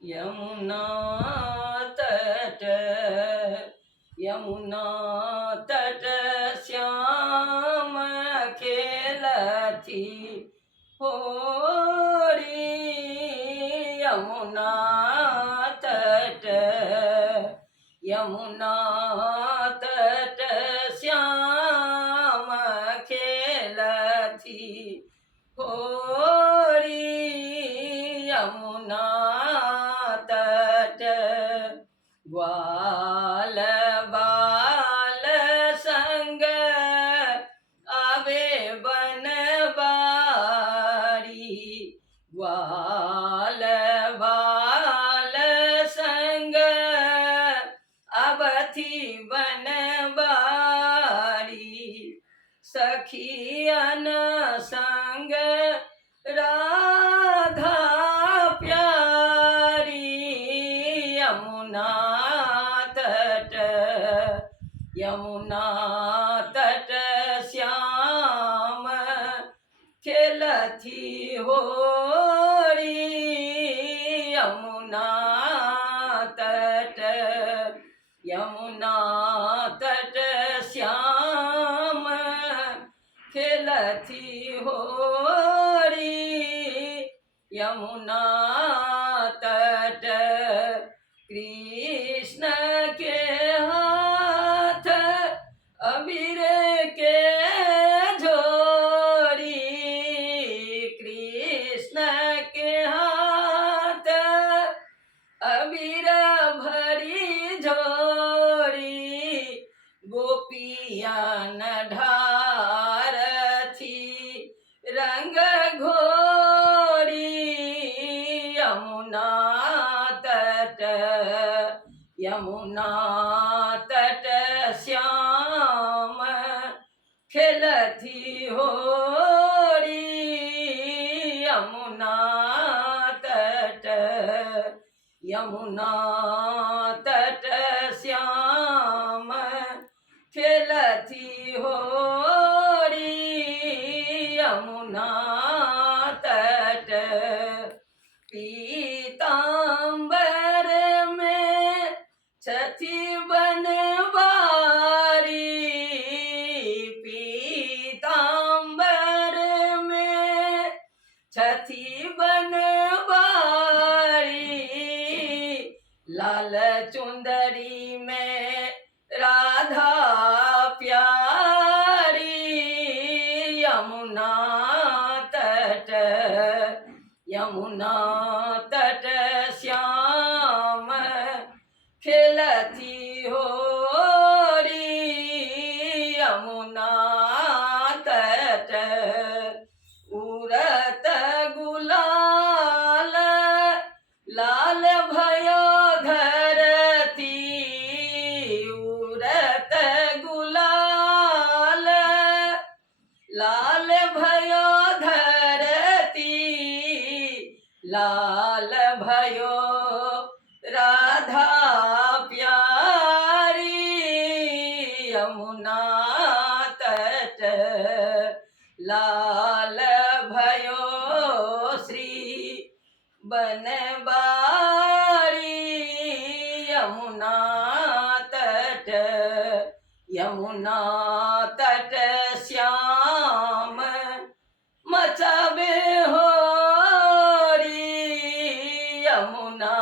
यमुना तट यमुना तट श्याम खेलती होरी यमुना तट यमुना तट श्याम खेलती होरी यमुना तट ग्वाल बाल संग आवे बनवारी ग्वाल बाल संग अवथी बनवारी सखियन संग राधा प्यारी यमुना तट यमुना तट श्याम खेलती होरी यमुना तट यमुना तट श्याम खेलती होरी यमुना तट कृष्ण के हाथ अबीर के झोरी कृष्ण के हाथ अबीर भरी झोरी गोपियान ढारथी रंग घोरी यमुना तट यमुना तट श्याम खेलती होरी यमुना तट यमुना तट श्याम खेलती होरी यमुना तट पीतांबर में छठी बनवारी पीतांबर में छठी बनवारी लाल चुंदरी में राधा प्यारी यमुना तट यमुना तट श्याम खेलती होरी यमुना तट उड़त गुलाल लाल भयो धरती उड़त गुलाल लाल भयो धरती लाल भयो राधा प्यारी यमुना तट लाल भयो श्री बनवारी यमुना तट यमुना तट श्याम मचावे होरी यमुना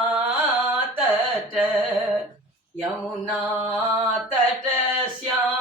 तट यमुना तट श्याम